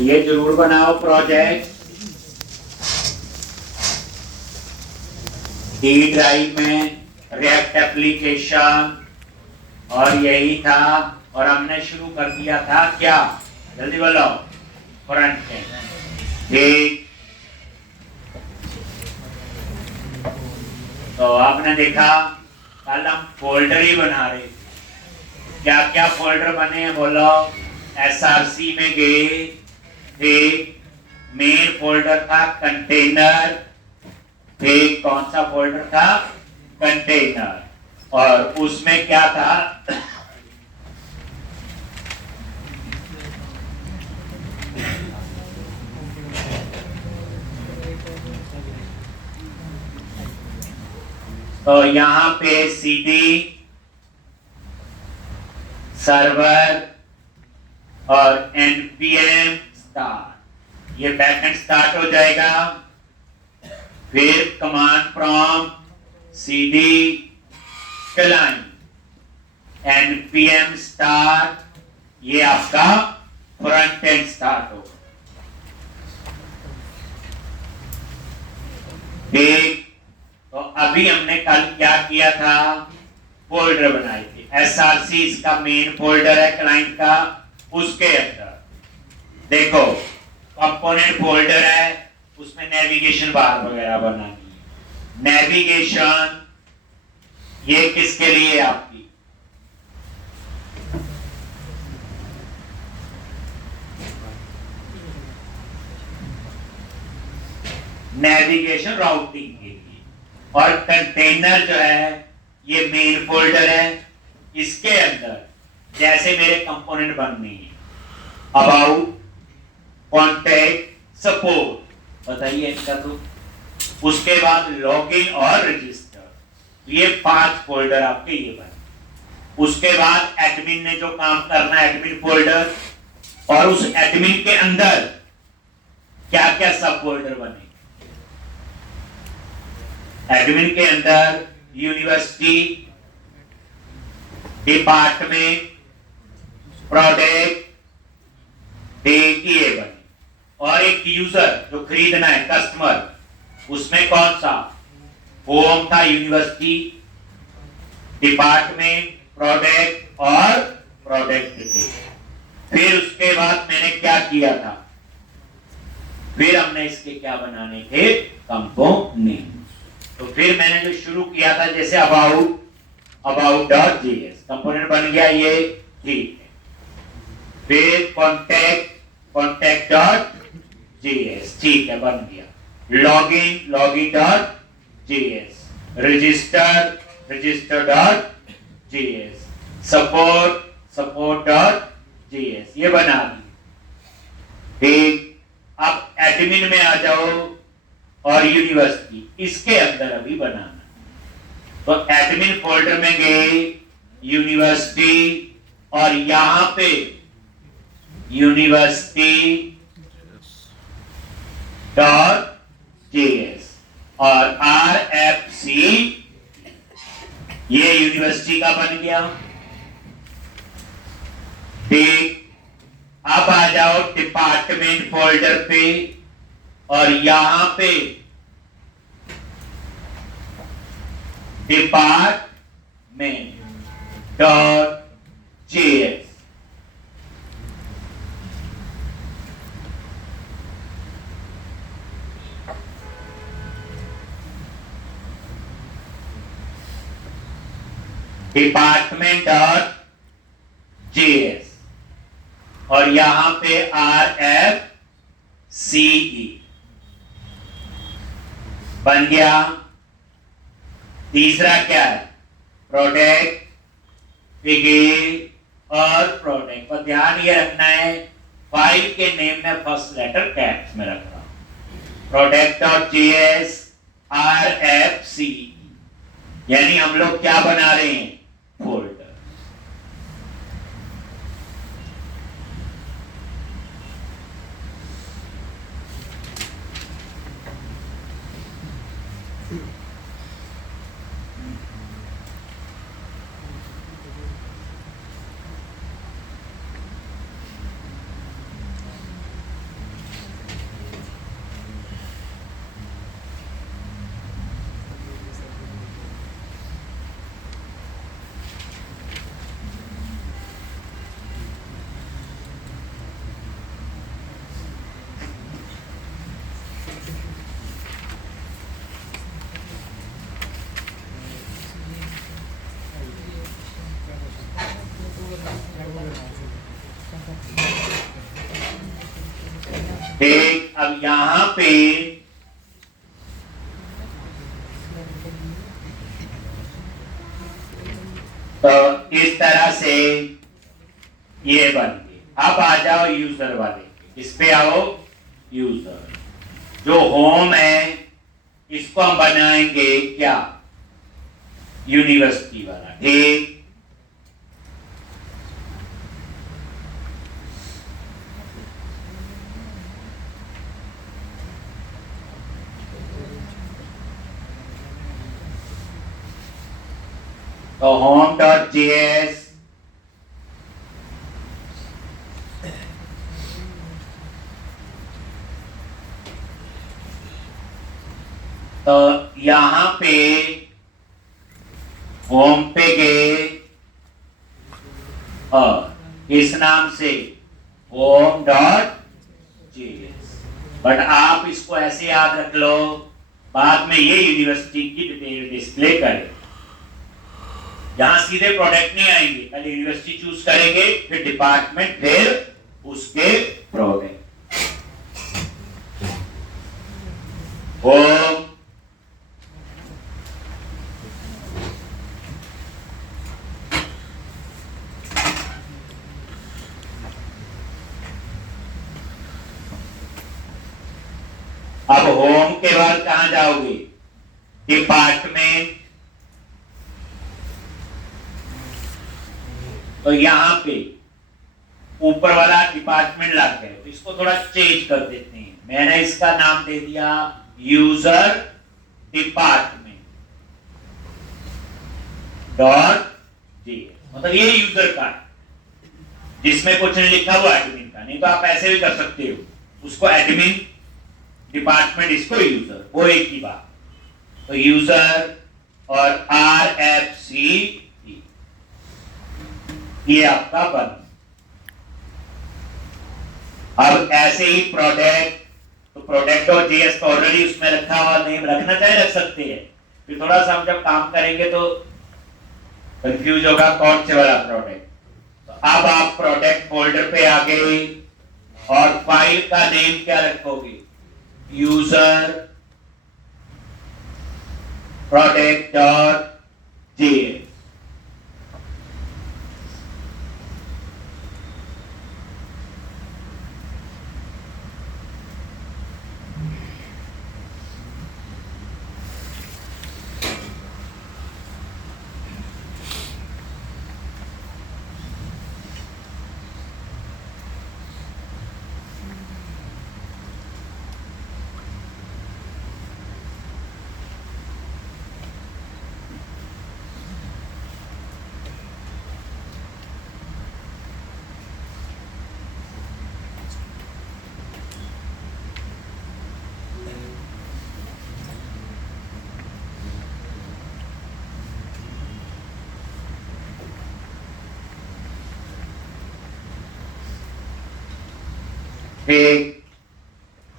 ये जरूर बनाओ प्रोजेक्ट। डी ड्राइव में रिएक्ट एप्लीकेशन, और यही था। और हमने शुरू कर दिया था क्या, जल्दी बोलो, फ्रंट एंड। ठीक, तो आपने देखा कल हम फोल्डर ही बना रहे थे। क्या क्या फोल्डर बने हैं बोलो। एसआरसी में गए, ठीक, मेन फोल्डर था कंटेनर, ठीक, कौन सा फोल्डर था, कंटेनर, और उसमें क्या था, तो यहां पे सीडी सर्वर और npm स्टार्ट, ये बैकएंड स्टार्ट हो जाएगा। फिर command prompt cd client npm start, ये आपका फ्रंट एंड स्टार्ट होगा। ठीक, तो अभी हमने कल क्या किया था, फोल्डर बनाए थे। एसआरसी इसका मेन फोल्डर है क्लाइंट का, उसके अंदर देखो कंपोनेंट फोल्डर है, उसमें नेविगेशन बार वगैरह बनानी है। नेविगेशन ये किसके लिए, आपकी नेविगेशन राउटिंग के लिए। और कंटेनर जो है ये मेन फोल्डर है, इसके अंदर जैसे मेरे कंपोनेंट बनने हैं, अबाउट, कॉन्टैक्ट, सपोर्ट, बताइए इनका। तो उसके बाद लॉगिन और रजिस्टर, ये 5 फोल्डर आपके ये बने। उसके बाद एडमिन ने जो काम करना है, एडमिन फोल्डर, और उस एडमिन के अंदर क्या क्या सब फोल्डर बने। एडमिन के अंदर यूनिवर्सिटी, डिपार्टमेंट, प्रोडक्ट, ठीक, ये बने। और एक यूजर जो खरीदना है, कस्टमर, उसमें कौन सा, होम था, यूनिवर्सिटी, डिपार्टमेंट, प्रोडक्ट और प्रोडक्ट डिटेल। फिर उसके बाद मैंने क्या किया था, फिर हमने इसके क्या बनाने थे, कंपोनेंट। तो फिर मैंने जो शुरू किया था, जैसे about.js कंपोनेंट बन गया ये, ठीक है। फिर contact.js, ठीक है, बन गया। login.js, register.js, support.js, ये बना दी। ठीक, अब एडमिन में आ जाओ, और यूनिवर्सिटी इसके अंदर अभी बनाना। तो एडमिन फोल्डर में गए, यूनिवर्सिटी, और यहां पे university.js और rfc, ये यूनिवर्सिटी का बन गया। ठीक, अब आ जाओ डिपार्टमेंट फोल्डर पे, और यहां पे department.js, department.js, और यहां पे rfce बन गया। तीसरा क्या है, प्रोडक्ट, फिगर और प्रोडक्ट। और ध्यान ये रखना है, फाइल के नेम में फर्स्ट लेटर कैप्स में रख रहा हूं, product.js rfce, यानी हम लोग क्या बना रहे हैं, फोल्डर। ठीक, अब यहां पे तो इस तरह से ये बन गए। अब आ जाओ यूजर वाले, इस पे आओ। यूजर जो होम है इसको हम बनाएंगे क्या, यूनिवर्सिटी वाला। ठीक, तो home.js तो यहां पे होम पे गए और इस नाम से home.js, बट आप इसको ऐसे याद रख लो, बाद में ये यूनिवर्सिटी की डिटेल डिस्प्ले करे। यहां सीधे प्रोडक्ट नहीं आएंगे, पहले यूनिवर्सिटी चूज करेंगे, फिर डिपार्टमेंट, फिर उसके प्रोडक्ट। होम अब होम के बाद कहां जाओगे, डिपार्टमेंट। तो यहां पे ऊपर वाला डिपार्टमेंट लग गया, तो इसको थोड़ा चेंज कर देते हैं। मैंने इसका नाम दे दिया यूजर डिपार्टमेंट डॉट जेएस, मतलब ये यूजर का जिसमें कुछ नहीं लिखा हुआ एडमिन का, नहीं तो आप ऐसे भी कर सकते हो, उसको एडमिन डिपार्टमेंट, इसको यूजर, वो एक ही बात। तो यूजर और RFC ये आपका बन। अब ऐसे ही प्रोडक्ट, तो प्रोडक्ट और जेएस तो ऑलरेडी उसमें रखा हुआ नेम, रखना चाहे रख सकते हैं। फिर थोड़ा सा हम जब काम करेंगे तो कंफ्यूज होगा कौन से वाला प्रोडक्ट। तो अब आप प्रोडक्ट फोल्डर पे आ गए और फाइल का नेम क्या रखोगे, user product dot JS.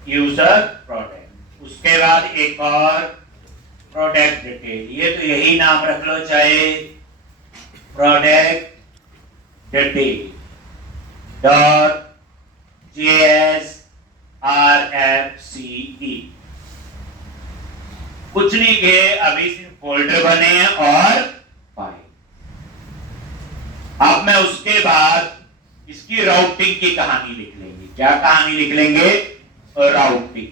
User product, उसके बाद एक और प्रोडक्ट डिटेल, ये तो यही नाम रख लो, चाहे product detail dot JS RFCE। कुछ नहीं के, अभी सिर्फ फोल्डर बने हैं और फाइल। अब मैं उसके बाद इसकी राउटिंग की कहानी लिख लेंगे। क्या कहानी लिख लेंगे, राउटिंग।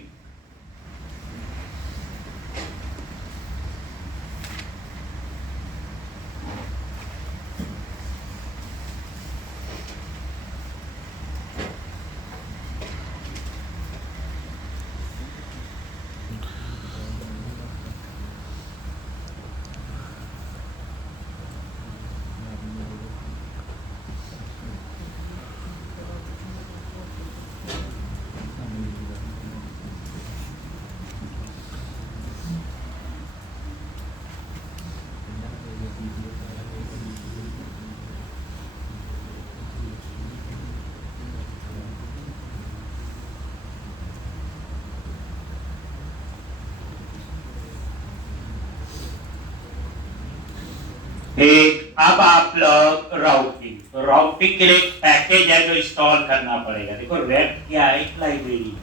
एक अब आप लोग राउटिंग, तो राउटिंग के लिए एक पैकेज है जो इंस्टॉल करना पड़ेगा। देखो रेप क्या है, एक लाइब्रेरी है,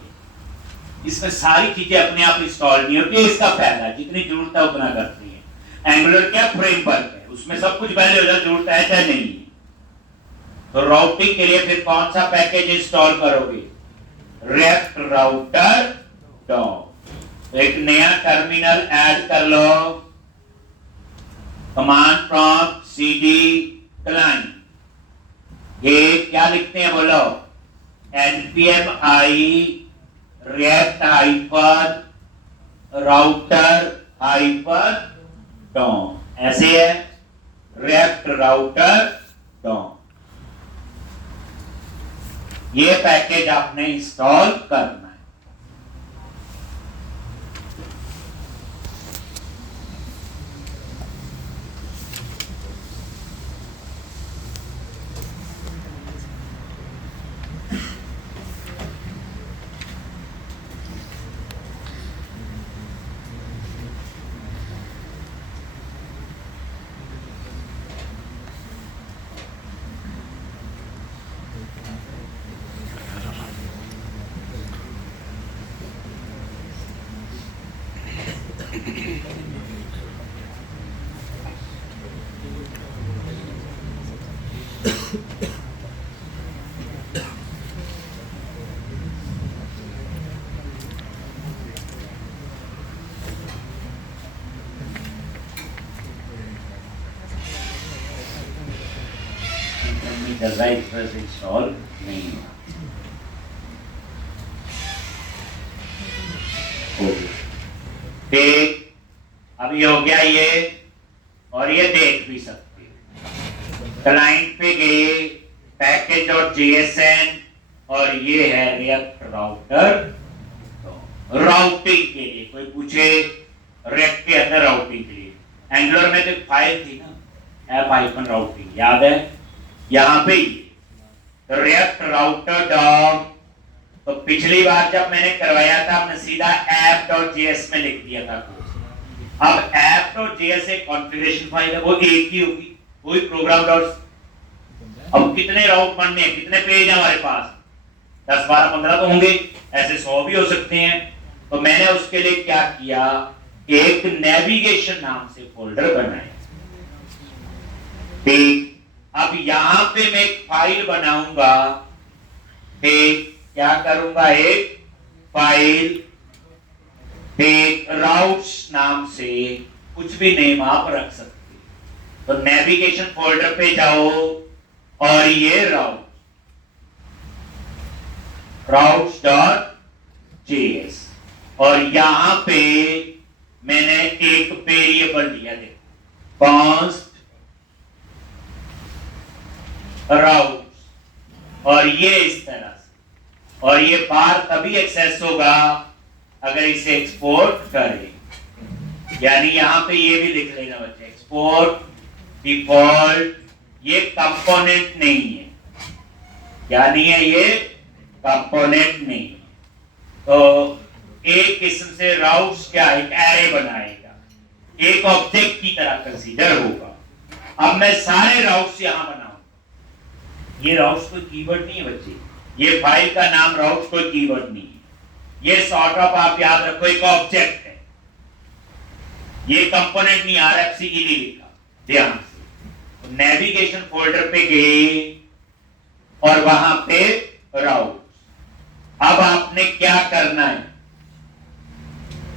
इसमें सारी चीजें अपने आप इंस्टॉल नहीं होती है। इसका फायदा जितनी जरूरत है उतना करती है। एंगुलर क्या फ्रेमवर्क है, उसमें सब कुछ पहले हो जाए, जरूरत है चाहे नहीं है। तो राउटिंग के लिए फिर कौन सा पैकेज इंस्टॉल करोगे? React router dom. एक नया टर्मिनल ऐड कर लो, कमांड प्रॉम्प्ट cd client। ये क्या लिखते हैं बोलो? npm i react hyphen router hyphen dom, ऐसे है react router dom। ये पैकेज आपने इंस्टॉल करना है। राइट प्रेस इंस्टॉल नहीं हुआ। ठीक, अब ये हो गया ये, और ये देख भी सकते हो। क्लाइंट पे गए package.jsn और ये है रिएक्ट राउटर। तो राउटिंग के लिए कोई पूछे रिएक्ट के अंदर राउटिंग के लिए, एंगुलर में तो फाइल थी ना, ऐप आइकन राउटिंग याद है, यहां पे रिएक्ट राउटर डॉक। तो पिछली बार जब मैंने करवाया था हमने सीधा app.js में लिख दिया था। अब app.js एक कॉन्फ़िगरेशन फाइल है, वो एक ही होगी, कोई प्रोग्राम डॉट्स। अब कितने राउट बनने हैं, कितने पेज है हमारे पास? 10 12 15 तो होंगे, ऐसे 100 भी हो सकते हैं। तो मैंने उसके लिए क्या किया, एक नेविगेशन नाम से फोल्डर बनाया। ठीक, अब यहां पे मैं एक फाइल बनाऊंगा। ठीक, क्या करूंगा, एक फाइल, एक राउट्स नाम से, कुछ भी नेम आप रख सकते। तो नेविगेशन फोल्डर पे जाओ और ये राउट्स डॉट जेएस, और यहां पे मैंने एक वेरिएबल लिया, देखो कॉन्स्ट राउट्स, और ये इस तरह से, और ये बार तभी एक्सेस होगा अगर इसे एक्सपोर्ट करें। यानी यहां पे ये भी लिख लेना बच्चे, एक्सपोर्ट डिफॉल्ट, ये कंपोनेंट नहीं है, क्या नहीं है, ये कंपोनेंट नहीं है। तो एक किस्म से राउट्स क्या, एक एरे बनाएगा, एक ऑब्जेक्ट की तरह कंसीडर होगा। अब मैं सारे राउट्स यहां बनाऊं, ये राउट्स कोई कीवर्ड नहीं है बच्चे, ये फाइल का नाम राउट्स कोई कीवर्ड नहीं है, ये सॉर्ट ऑफ आप याद रखो एक ऑब्जेक्ट है, ये कंपोनेंट नहीं, RFC नहीं लिखा, ध्यान से। तो नेविगेशन फोल्डर पे गए और वहां पे राउट्स। अब आपने क्या करना है,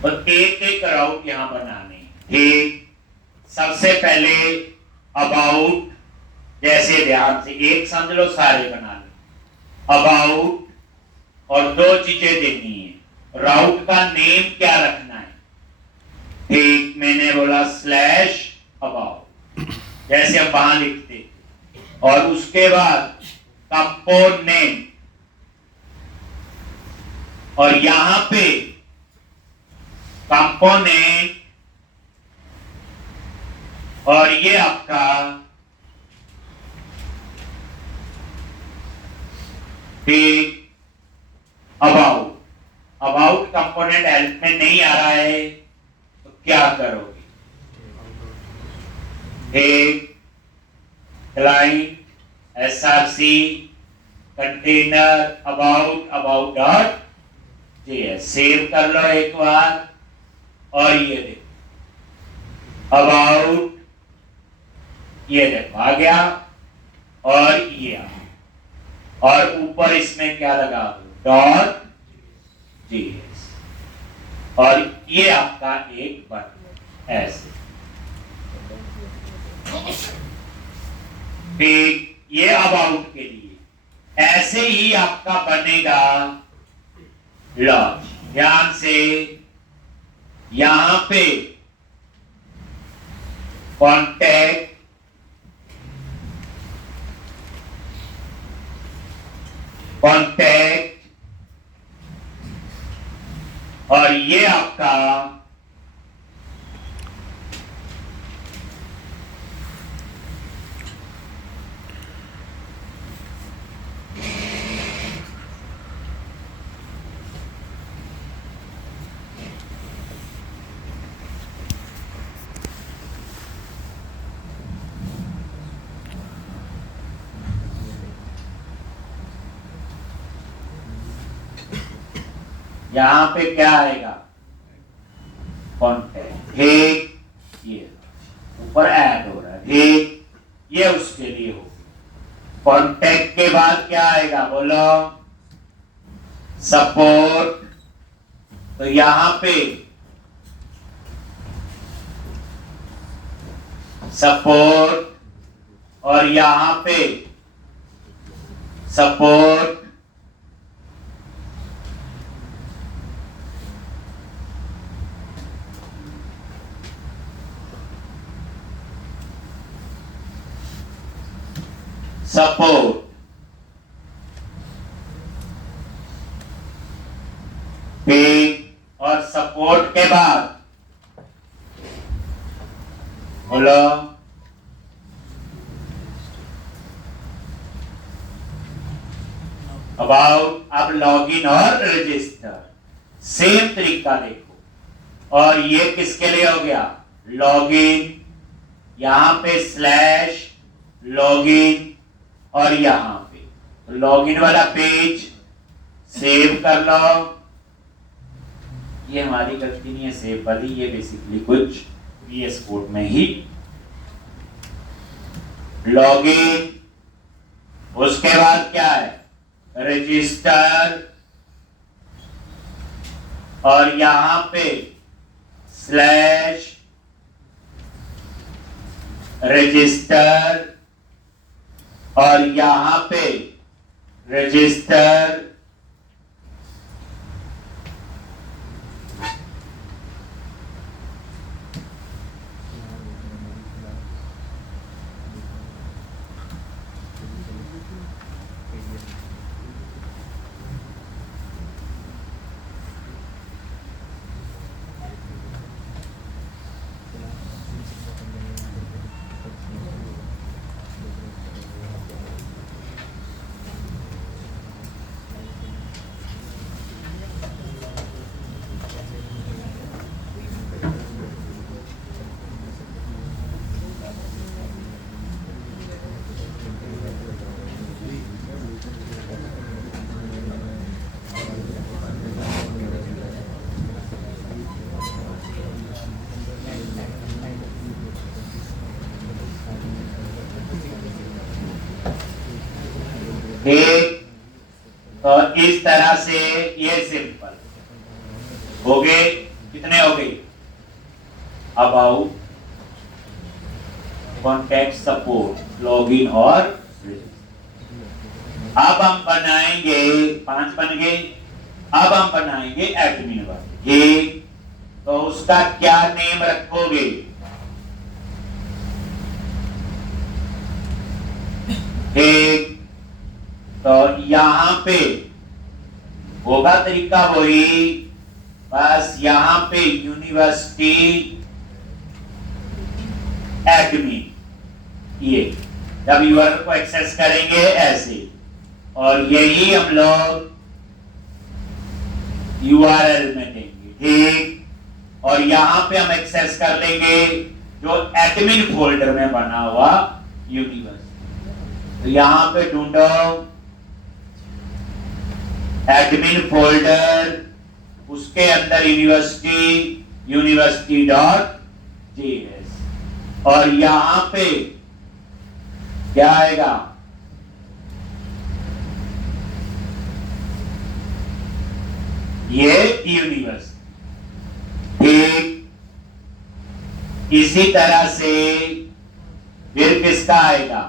तो एक एक राउट यहां बनाने। ठीक, सबसे पहले अबाउट, जैसे ध्यान से एक समझ लो, सारे बना लो। अबाउट, और दो चीजें देनी है, राउट का नेम क्या रखना है। ठीक, मैंने बोला स्लैश अबाउट, जैसे हम वहां लिखते, और उसके बाद कंपोनेंट, और यहां पे कंपोनेंट, और ये आपका ठीक अबाउट। अबाउट कंपोनेंट हेल्प में नहीं आ रहा है तो क्या करोगे, एक client src container about dot G है, सेव कर लो एक बार। और ये देखो अबाउट, ये देखो आ गया, और ये आ, और ऊपर इसमें क्या लगा दो, डॉट जीएस, और ये आपका एक बन ऐसे। फिर ये अबाउट के लिए ऐसे ही आपका बनेगा लॉन्च। ध्यान से यहां पे कॉन्टैक्ट, कॉन्टैक्ट, और ये आपका यहां पे क्या आएगा, कॉन्टैक्ट। ठीक, ये ऊपर ऐड हो रहा है, ठीक, ये उसके लिए हो। कॉन्टैक्ट के बाद क्या आएगा बोलो, सपोर्ट। तो यहां पे सपोर्ट, और यहां पे सपोर्ट, सपोर्ट, पेज, और सपोर्ट के बाद बोलो अबाउट। अब लॉगिन और रजिस्टर सेम तरीका देखो, और ये किसके लिए हो गया, लॉगिन, यहां पे स्लैश लॉगिन, और यहां पे तो लॉगिन वाला पेज सेव कर लो। ये हमारी गलती नहीं है सेव वाली, ये बेसिकली कुछ VS कोड में ही लॉगिन, उसके बाद क्या है, रजिस्टर, और यहां पे स्लैश रजिस्टर, और यहां पे रजिस्टर, ठीक। तो इस तरह से ये सिंपल हो गए। कितने हो गए, अबाउट, कॉन्टैक्ट, सपोर्ट, लॉगिन और अब हम बनाएंगे 5 बन गए। अब हम बनाएंगे एडमिन वाले। ठीक, तो उसका क्या नेम रखोगे, ठीक, तो यहां पे होगा तरीका वही, बस यहां पे यूनिवर्सिटी एडमिन, ये जब यूआरएल को एक्सेस करेंगे ऐसे, और यही हम लोग यूआरएल में देंगे। ठीक, और यहां पे हम एक्सेस कर लेंगे जो एडमिन फोल्डर में बना हुआ यूनिवर्सिटी। तो यहां पे ढूंढो एडमिन फोल्डर, उसके अंदर यूनिवर्सिटी डॉट जेएस, और यहां पे क्या आएगा, ये यूनिवर्सिटी। ठीक इसी तरह से फिर किसका आएगा,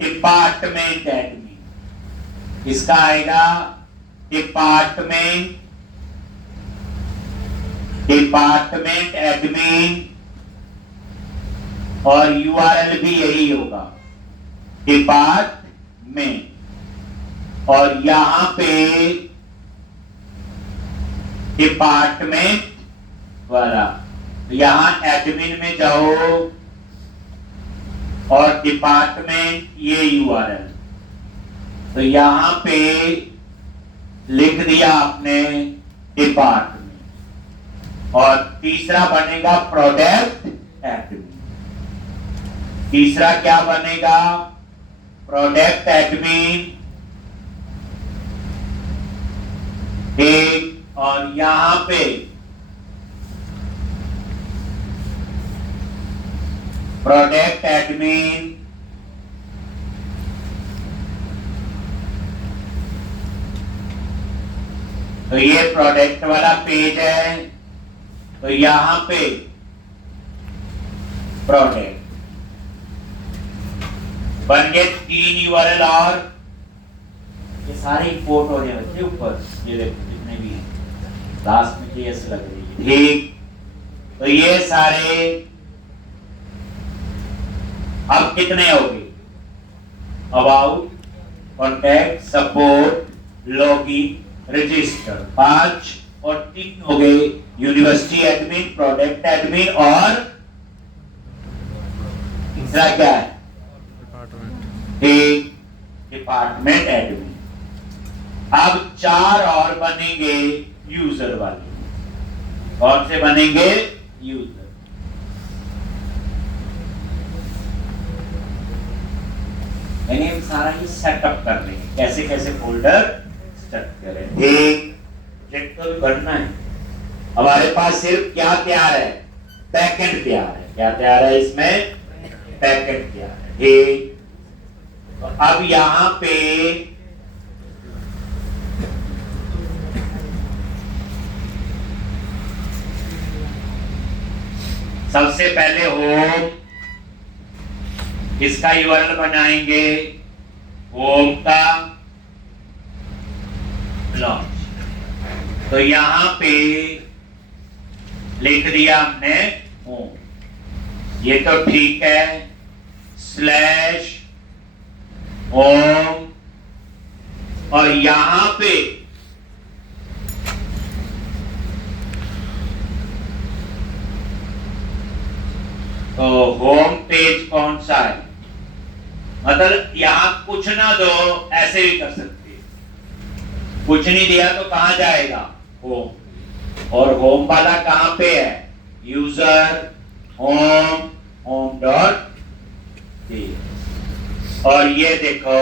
डिपार्टमेंट एडमिन, किसका आएगा, डिपार्टमेंट एडमिन, और यूआरएल भी यही होगा, डिपार्टमेंट, और यहां पे डिपार्टमेंट वाला, तो यहां एडमिन में जाओ और डिपार्टमेंट ये यूआरएल, तो यहां पे लिख दिया आपने डिपार्टमेंट, और तीसरा बनेगा प्रोडक्ट एडमिन। तीसरा क्या बनेगा, प्रोडक्ट एडमिन। ठीक, और यहां पे प्रोडक्ट एडमिन, तो ये प्रोडक्ट वाला पेज है, तो यहां पे प्रोडक्ट बन गए 3 यूआरएल, और ये सारे इंपोर्ट हो रहे हैं बच्चे ऊपर, ये देखो जितने भी हैं, लास्ट में जेएस लग रही है। ठीक, तो ये सारे अब कितने हो गए, about, contact, support, login, register, 5, और 3 हो गए यूनिवर्सिटी एडमिन, प्रोडक्ट एडमिन, और तीसरा क्या है, डिपार्टमेंट एडमिन। अब 4 और बनेंगे यूजर वाले। कौन से बनेंगे, यूजर। यानी हम सारा ये सेटअप कर रहे हैं, कैसे कैसे फोल्डर सेट करें। ठीक, प्रोजेक्ट तो भरना है। हमारे पास सिर्फ क्या तैयार है, पैकेट तैयार है। क्या तैयार है इसमें, पैकेट तैयार है। ठीक, तो अब यहां पे सबसे पहले होम, इसका यूआरएल बनाएंगे, होम का लॉन्च, तो यहां पे लिख दिया हमने होम, ये तो ठीक है, स्लैश होम, और यहां पे तो होम पेज कौन सा है, मतलब यहां कुछ ना दो, ऐसे भी कर सकते, कुछ नहीं दिया तो कहां जाएगा, होम, और होम वाला कहां पे है, यूजर होम डॉट, और ये देखो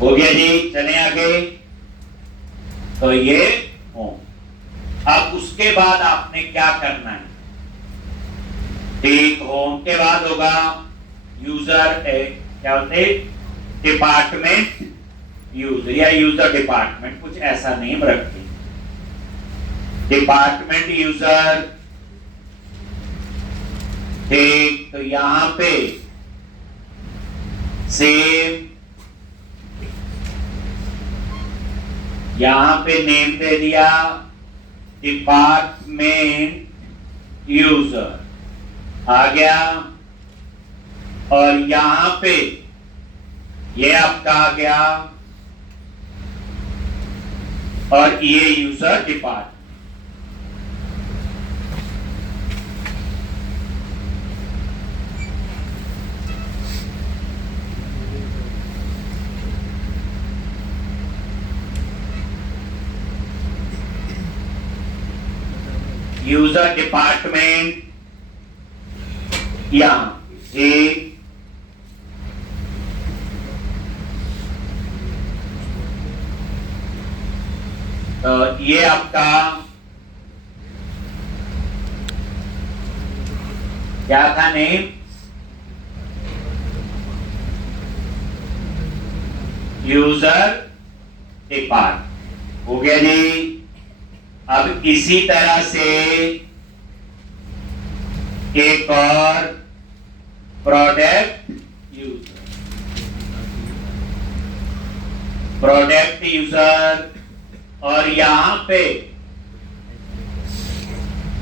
हो गया जी, चले आगे। तो ये होम। अब उसके बाद आपने क्या करना है, ठीक, होम के बाद होगा यूजर, क्या होते, डिपार्टमेंट यूजर, या यूजर डिपार्टमेंट, कुछ ऐसा नेम रखते, डिपार्टमेंट यूजर। ठीक, तो यहां पे सेम, यहां पे नेम दे दिया डिपार्टमेंट यूजर, आ गया, और यहां पे ये आपका आ गया और ये यूजर डिपार्टमेंट। यूजर डिपार्टमेंट यहां ए तो ये आपका क्या था नेम, यूजर डिपार्ट हो गया जी। अब इसी तरह से एक और प्रोडक्ट यूजर, प्रोडक्ट यूजर, और यहां पे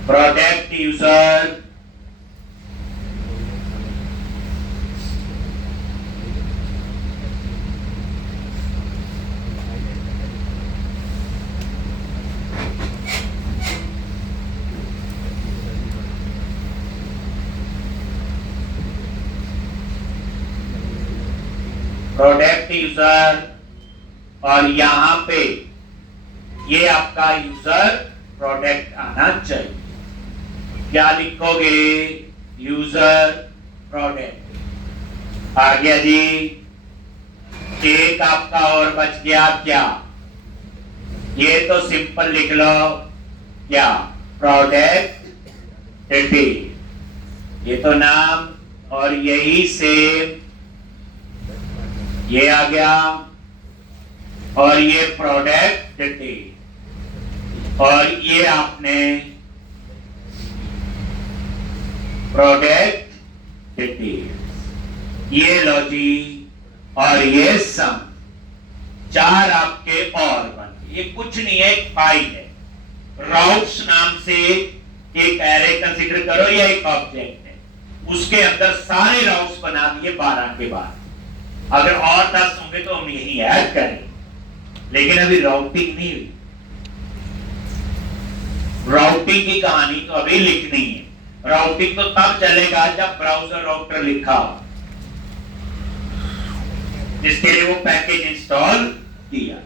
प्रोडक्ट यूजर प्रोडक्ट यूजर, और यहां पे ये आपका यूजर प्रोडक्ट आना चाहिए। क्या लिखोगे, यूजर प्रोडक्ट आ गया जी। एक आपका और बच गया, क्या, ये तो सिंपल लिख लो, क्या, प्रोडक्ट डिटेल, ये तो नाम, और यही सेम ये आ गया, और ये प्रोडक्ट डिटेल, और ये आपने प्रोडक्ट डिटेल, ये लो जी, और ये सम, चार आपके और बन गए। ये कुछ नहीं है, एक फाइल है, राउट्स नाम से एक एरे कंसीडर करो, या एक ऑब्जेक्ट है, उसके अंदर सारे राउट्स बना दिए 12 के बाद। अगर और 10 होंगे तो हम यही ऐड करें, लेकिन अभी राउटिंग नहीं हुई। राउटिंग की कहानी तो अभी लिखनी है। राउटिंग तो तब चलेगा जब ब्राउजर राउटर लिखा हो, जिसके लिए वो पैकेज इंस्टॉल किया।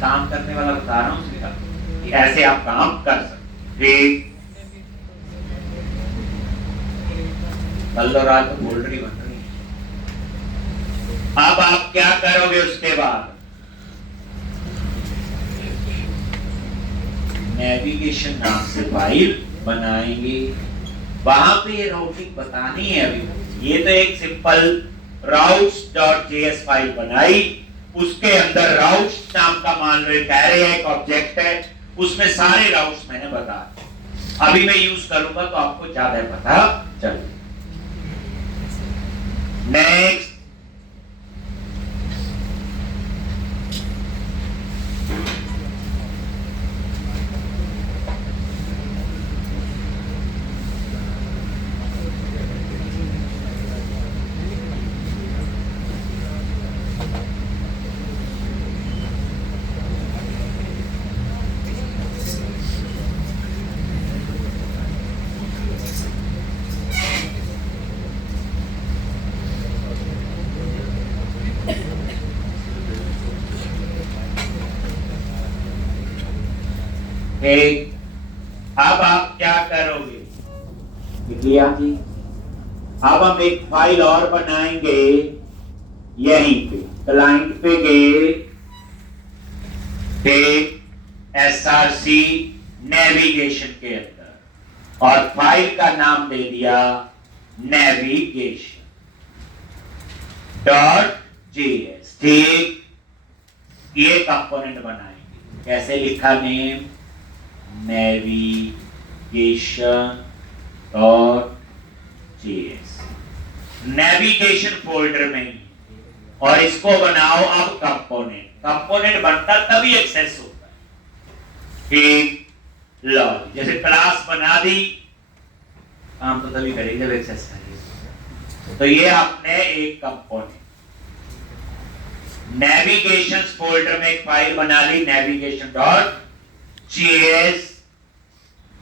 काम करने वाला बता रहा हूं कि ऐसे आप काम कर सकते। कल और आज तो फोल्डर ही बन रही है। अब आप क्या करोगे उसके बाद, नेविगेशन नाम से फाइल बनाएंगे, वहां पे ये राउटिंग बतानी है। अभी ये तो एक सिंपल routes.js फाइल बनाई, उसके अंदर राउट्स नाम का मान लो एक एरे है, एक ऑब्जेक्ट है, उसमें सारे राउट्स मैंने बता। अभी मैं यूज करूंगा तो आपको ज्यादा पता चले। नेक्स्ट, एक, अब आप क्या करोगे, लिया जी। अब हम एक फाइल और बनाएंगे, यहीं पे क्लाइंट पे गए, src नेविगेशन के अंदर, और फाइल का नाम दे दिया नेविगेशन .js। ठीक, ये कंपोनेंट बनाएंगे। कैसे लिखा नेम, navigation.js, नेविगेशन फोल्डर में, और इसको बनाओ अब कंपोनेंट। कंपोनेंट बनता तभी एक्सेस होता है। ठीक, लो जैसे क्लास बना दी, काम तो तभी करेगी जब एक्सेस करेगी। तो ये आपने एक कंपोनेंट नेविगेशन फोल्डर में एक फाइल बना ली navigation.js।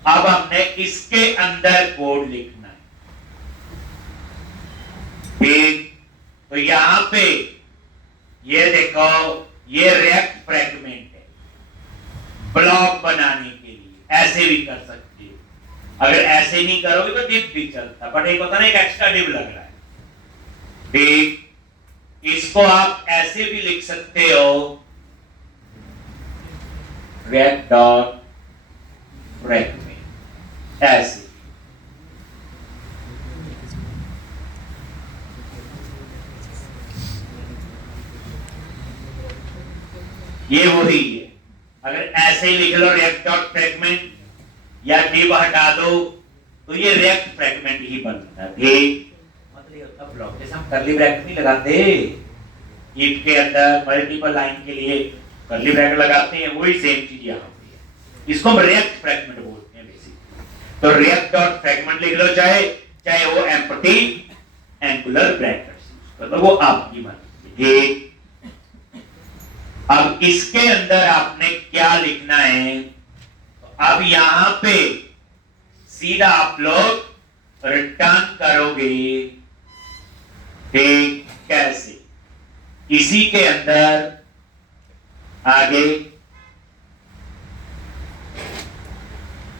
अब हमने इसके अंदर कोड लिखना है, ठीक। तो यहां पे ये देखो, ये रिएक्ट फ्रेगमेंट है ब्लॉक बनाने के लिए, ऐसे भी कर सकते हो। अगर ऐसे नहीं करोगे तो डिव भी चलता, बट एक होता ना, एक एक्स्ट्रा डिव लग रहा है, ठीक। इसको आप ऐसे भी लिख सकते हो, react dot fragment, ऐसे। ये वही है, अगर ऐसे लिख लो react dot fragment या div हटा दो तो ये react fragment ही बनता है, ठीक। मतलब ब्लॉक जैसे हम कर्ली ब्रैकेट नहीं लगाते if के अंदर मल्टीपल लाइन के लिए कर्ली ब्रैकेट लगाते हैं, वही सेम चीज यहाँ पे है। इसको हम react fragment बोलते हैं बेसिकली। तो react dot fragment लिख लो, चाहे वो एम्प्टी एंगुलर ब्रैकेट्स, मतलब वो आपकी मर्जी, ठीक। अब इसके अंदर आपने क्या लिखना है, तो अब यहां पे सीधा आप लोग रिटर्न करोगे, ठीक। कैसे, इसी के अंदर आगे,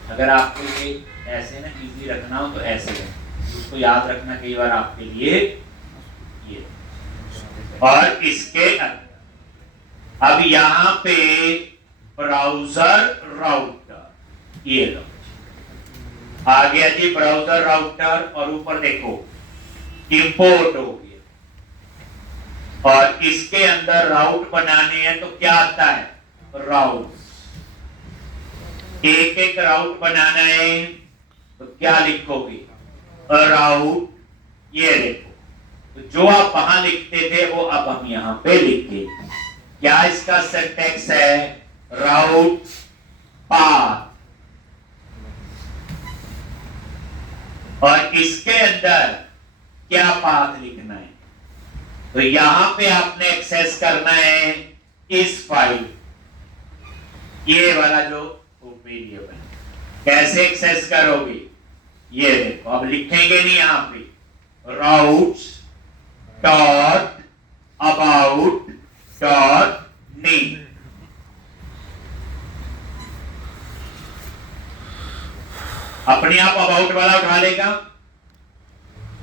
अगर आपको ये ऐसे ना इजी रखना हो तो ऐसे है, उसको याद रखना कई बार आपके लिए ये। और इसके अंदर अब यहां पे ब्राउजर राउटर, ये लो आ गया जी ब्राउजर राउटर, और ऊपर देखो इंपोर्ट हो गया। और इसके अंदर राउट बनाने हैं तो क्या आता है, राउट। एक एक राउट बनाना है तो क्या लिखोगे, राउट। ये देखो, तो जो आप वहां लिखते थे वो अब हम यहां पे लिखे। क्या इसका सिंटैक्स है, राउट पाथ, और इसके अंदर क्या पाथ लिखना है, तो यहां पे आपने एक्सेस करना है इस फाइल, ये वाला जो वेरिएबल। कैसे एक्सेस करोगे, ये देखो, अब लिखेंगे नहीं यहां पे, routes dot about dot name, अपने आप अबाउट वाला उठा लेगा,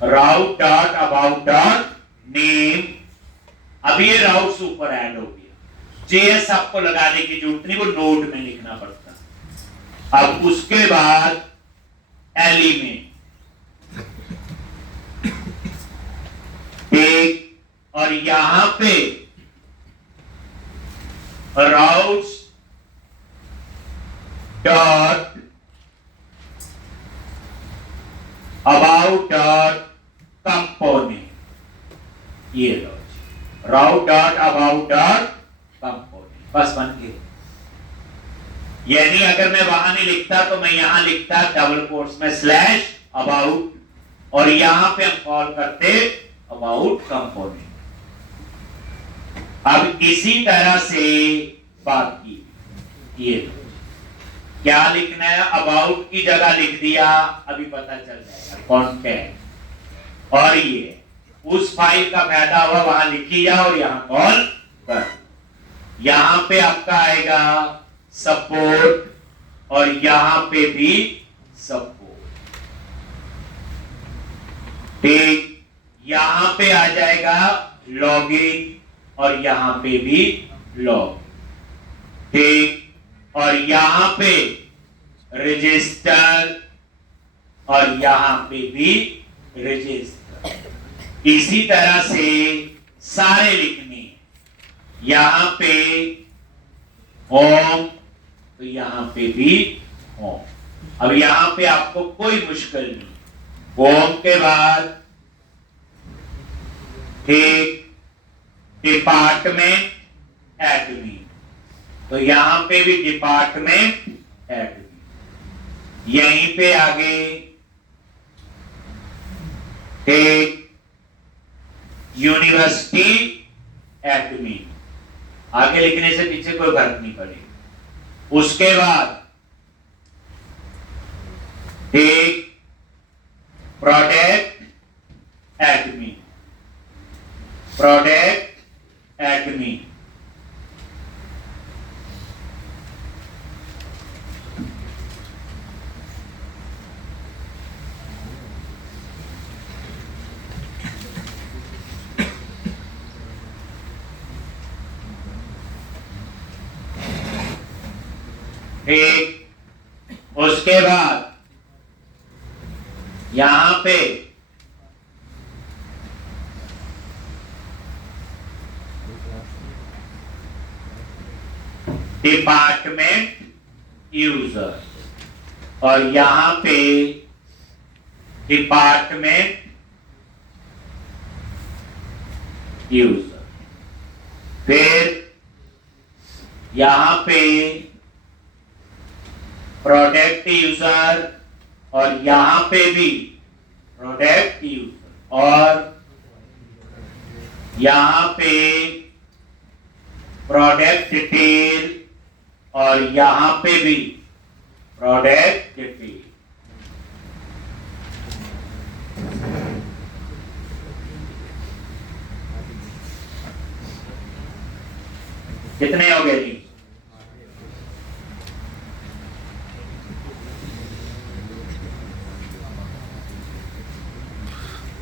राउट डॉट अबाउट डॉट नेम। अब ये राउट्स ऊपर ऐड हो गया, जेएस आपको लगाने की जरूरत नहीं, वो नोड में लिखना पड़ता। अब उसके बाद एलिमेंट, एक, और यहां पे routes dot about dot component, ये लो route dot about dot component, बस बन गए। यानी अगर मैं वहां नहीं लिखता तो मैं यहां लिखता डबल कोट्स में स्लैश अबाउट, और यहां पे हम कॉल करते अबाउट कंपोनेंट। अब इसी तरह से बात की, ये क्या लिखना है, अबाउट की जगह लिख दिया, अभी पता चल जाएगा कॉन्टैक्ट, और ये उस फाइल का फायदा हुआ, वहां लिखी जाओ और यहां कॉल कर। यहां पे आपका आएगा सपोर्ट, और यहां पे भी सपोर्ट, ठीक। यहां पे आ जाएगा लॉगिन, और यहां पे भी लॉग, ठीक। और यहां पे रजिस्टर, और यहां पे भी रजिस्टर। इसी तरह से सारे लिखने, यहां पे होम, तो यहां पे भी होम। अब यहां पे आपको कोई मुश्किल नहीं, होम के बाद ठीक डिपार्टमेंट एडमिन, तो यहां पे भी डिपार्टमेंट एडमिन। यहीं पे आगे ठीक, यूनिवर्सिटी एडमिन, आगे लिखने से पीछे कोई फर्क नहीं पड़ेगा। उसके बाद ठीक, प्रोडक्ट एडमिन, प्रोडक्ट एडमिन, ठीक। उसके बाद यहां पे डिपार्टमेंट यूजर और यहां पे डिपार्टमेंट यूजर, फिर यहां पे प्रोडक्ट यूजर और यहां पे भी प्रोडक्ट यूजर और यहां पे प्रोडक्ट डिटेल और यहां पे भी प्रोडक्ट डिटेल। कितने हो गए जी?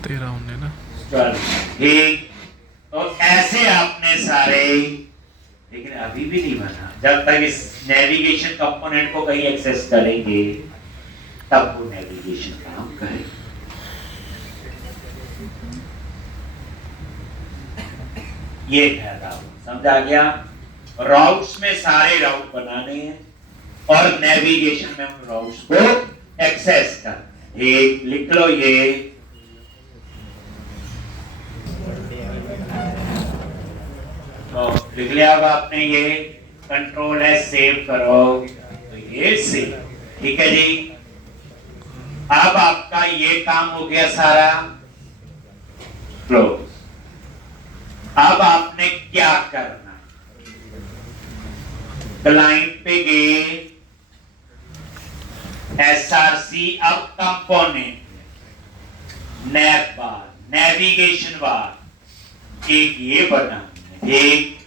तेरह होने ना। ठीक, तो ऐसे आपने सारे, लेकिन अभी भी नहीं बना। जब तक इस नेविगेशन कंपोनेंट को कहीं एक्सेस करेंगे तब वो नेविगेशन काम करेगा। ये फायदा समझा गया। राउट्स में सारे राउट बनाने हैं और नेविगेशन में उन राउट्स को एक्सेस करना है। एक लिख लो ये, तो लिख लिया अब आपने, ये कंट्रोल है, सेव करो, तो ये सेव, ठीक है जी। अब आपका ये काम हो गया सारा क्लोज। अब आपने क्या करना, क्लाइंट पे गए, एसआरसी, अब कंपोनेंट नैव बार, नेविगेशन बार एक ये बना, एक,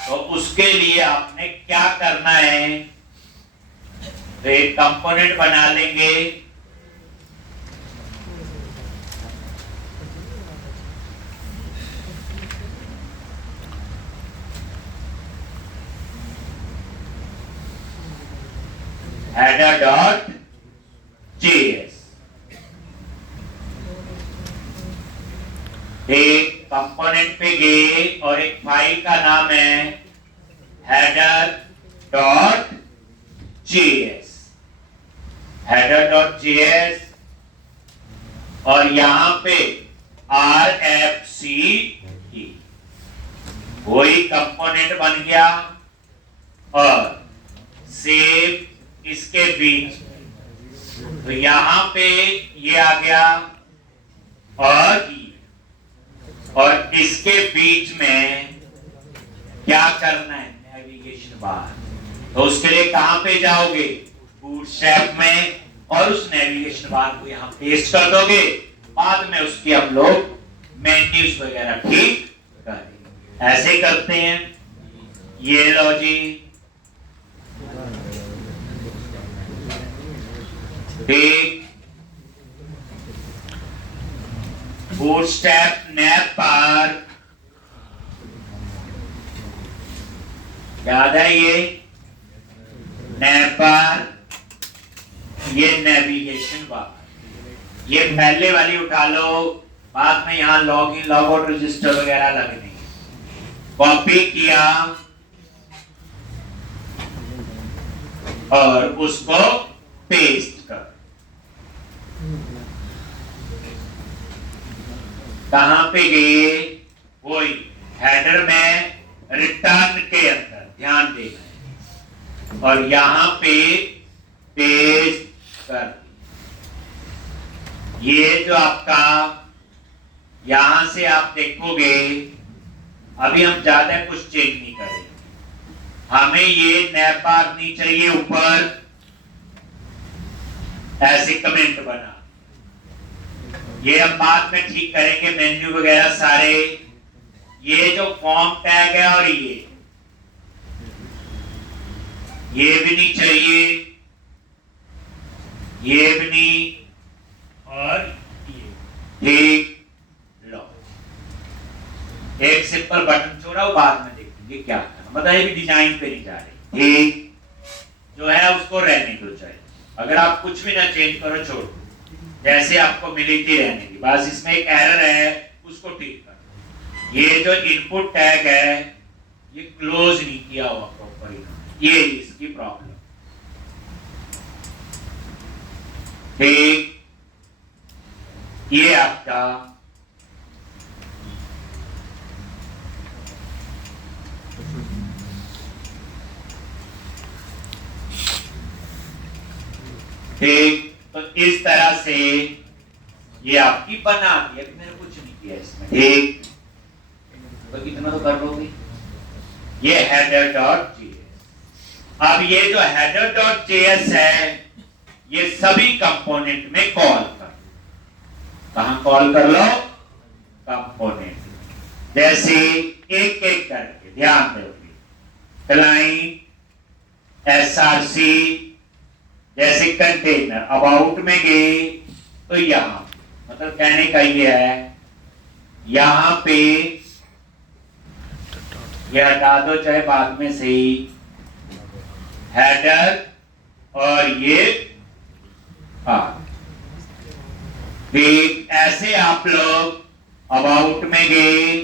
तो उसके लिए आपने क्या करना है, तो एक कंपोनेंट बना लेंगे, हेडर डॉट जेएस। एक कंपोनेंट पे गए और एक फाइल का नाम है header dot JS, header dot JS, और यहां पे RFC वही कंपोनेंट बन गया और सेव इसके बीच, तो यहां पे ये आ गया और इसके बीच में क्या करना है, नेविगेशन बार। तो उसके लिए कहां पे जाओगे, बूटस्ट्रैप में, और उस नेविगेशन बार को यहां पेस्ट कर दोगे। बाद में उसकी हम लोग मेन्यूज वगैरह ठीक करेंगे। ऐसे करते हैं, ये लो जी, ठीक, बूटस्ट्रैप नैव बार, याद है ये नैव बार, ये नेविगेशन बार, ये पहले वाली उठा लो, बाद में यहां log in log out register वगैरह लगने, कॉपी किया और उसको पेस्ट कर, कहां पे गए, वही हेडर में रिटर्न के अंदर, ध्यान देना, और यहां पे पेस्ट कर। ये जो आपका यहां से आप देखोगे अभी हम ज्यादा कुछ चेंज नहीं करेंगे, हमें ये नैपार नहीं चाहिए ऊपर ऐसे कमेंट बना, ये हम बाद में ठीक करेंगे मेन्यू वगैरह सारे। ये जो फॉर्म टैग है और ये भी नहीं चाहिए, ये भी नहीं, और ये ठीक। लो एक सिंपल बटन छोड़ा, बाद में देखेंगे क्या करना, मतलब ये भी डिजाइन पे नहीं जा रही, ठीक जो है उसको रहने दो चाहिए। अगर आप कुछ भी ना चेंज करो, छोड़ो जैसे आपको मिली थी रहने की, बस इसमें एक एरर है उसको ठीक करो। ये जो इनपुट टैग है ये क्लोज नहीं किया हुआ प्रॉपर, ये इसकी प्रॉब्लम, ठीक। ये आपका ठीक, तो इस तरह से ये आपकी बना दिया, मैंने कुछ नहीं किया इसमें, ठीक। तो कितना तो कर लोगे। ये header.js, अब ये जो header.js है ये सभी कंपोनेंट में कॉल कर, कहां कॉल कर लो, कंपोनेंट, जैसे एक एक करके ध्यान दोगे, क्लाइंट, एसआरसी, जैसे कंटेनर, अबाउट में गए तो यहां, मतलब कहने का ये है यहां पे ये हटा दो चाहे बाद में से ही, हेडर और ये ठीक। ऐसे आप लोग अबाउट में गए,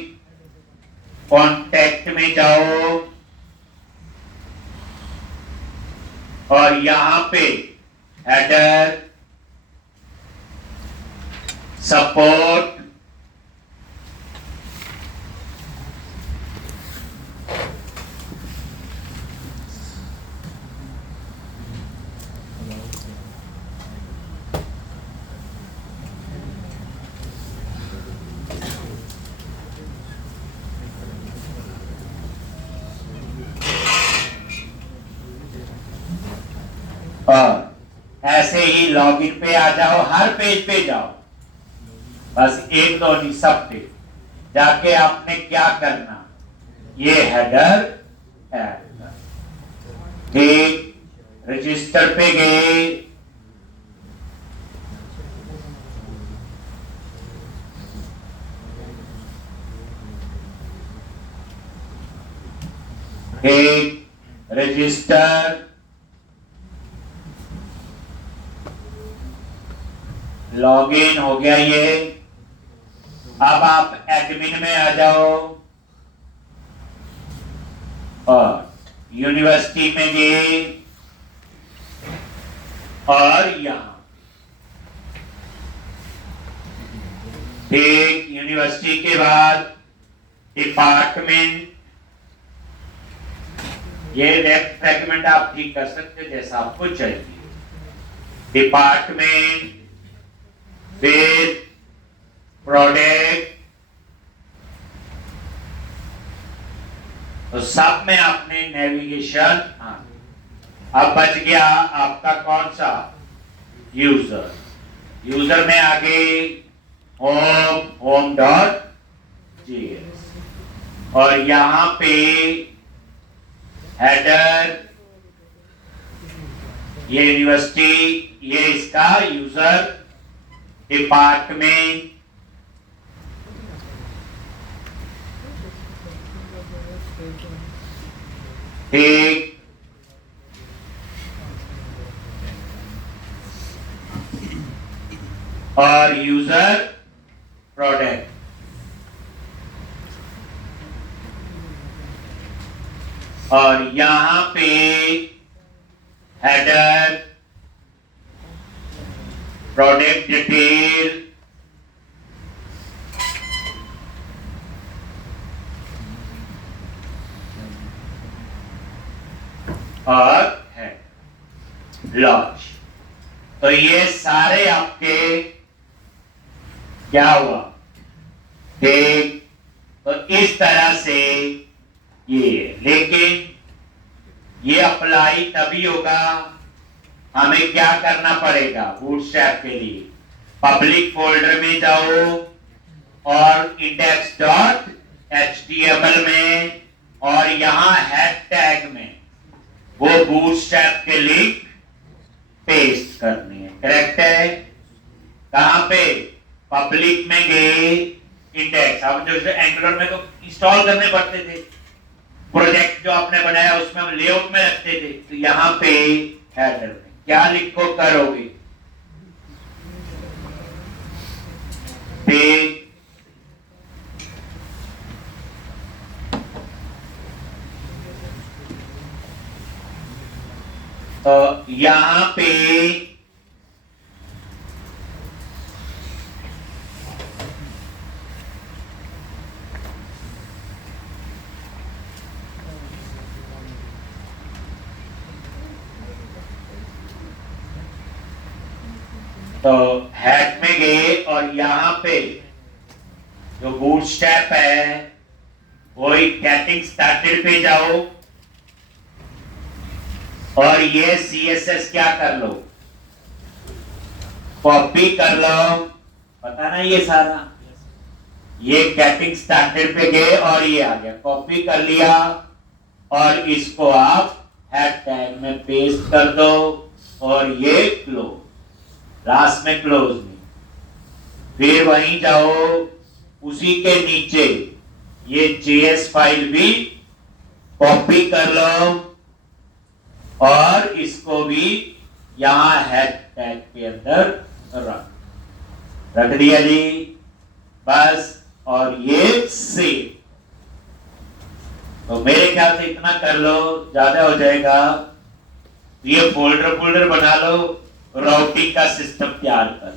कॉन्टेक्ट में जाओ और यहां पे हेडर, सपोर्ट, और ऐसे ही लॉगिन पे आ जाओ, हर पेज पे जाओ, बस एक दो नहीं सब पे जाके आपने क्या करना, ये हेडर ऐड कर, ठीक। रजिस्टर पे गए, ठीक, रजिस्टर, लॉगिन हो गया ये। अब आप एडमिन में आ जाओ और यूनिवर्सिटी में गए और यहां ठीक, यूनिवर्सिटी के बाद डिपार्टमेंट, ये लेफ्ट फ्रैगमेंट आप ठीक कर सकते जैसा आपको चाहिए, डिपार्टमेंट, फिर प्रोडक्ट, तो सब में आपने नेविगेशन, अब बच गया आपका कौन सा, यूजर, यूजर में आगे होम डॉट जेएस और यहां पे हेडर, ये यूनिवर्सिटी, ये इसका यूजर, डिपार्टमेंट, ठीक, और यूजर प्रोडक्ट, और यहां पे हेडर, प्रोडक्ट डिटेल, और है लॉन्च। तो ये सारे आपके क्या हुआ, ठीक, तो इस तरह से ये, लेकिन ये अप्लाई तभी होगा, हमें क्या करना पड़ेगा बूटस्ट्रैप के लिए, पब्लिक फोल्डर में जाओ और index.html में, और यहां हेड टैग में वो बूटस्ट्रैप के लिंक पेस्ट करनी है। करेक्ट है? कहां पे? पब्लिक में गए, इंडेक्स, अब जो एंगुलर में तो इंस्टॉल करने पड़ते थे, प्रोजेक्ट जो आपने बनाया उसमें हम लेआउट में रखते थे, तो यहां पे हेडर में क्या लिखो करोगे, पेज, तो यहां पे तो हेड में गए और यहां पे जो बूटस्ट्रैप है वही गेटिंग स्टार्टेड पे जाओ, और ये CSS क्या कर लो, कॉपी कर लो, पता ना ये सारा, ये गेटिंग स्टार्टेड पे गए और ये आ गया, कॉपी कर लिया और इसको आप हेड टैग में पेस्ट कर दो, और ये क्लोज, लास्ट में क्लोज नहीं, फिर वहीं जाओ, उसी के नीचे ये JS फाइल भी कॉपी कर लो और इसको भी यहां हेड टैग के अंदर रख दिया जी, बस, और ये सेव। तो मेरे ख्याल से इतना कर लो, ज्यादा हो जाएगा, ये फोल्डर बना लो, राउटिंग का सिस्टम तैयार कर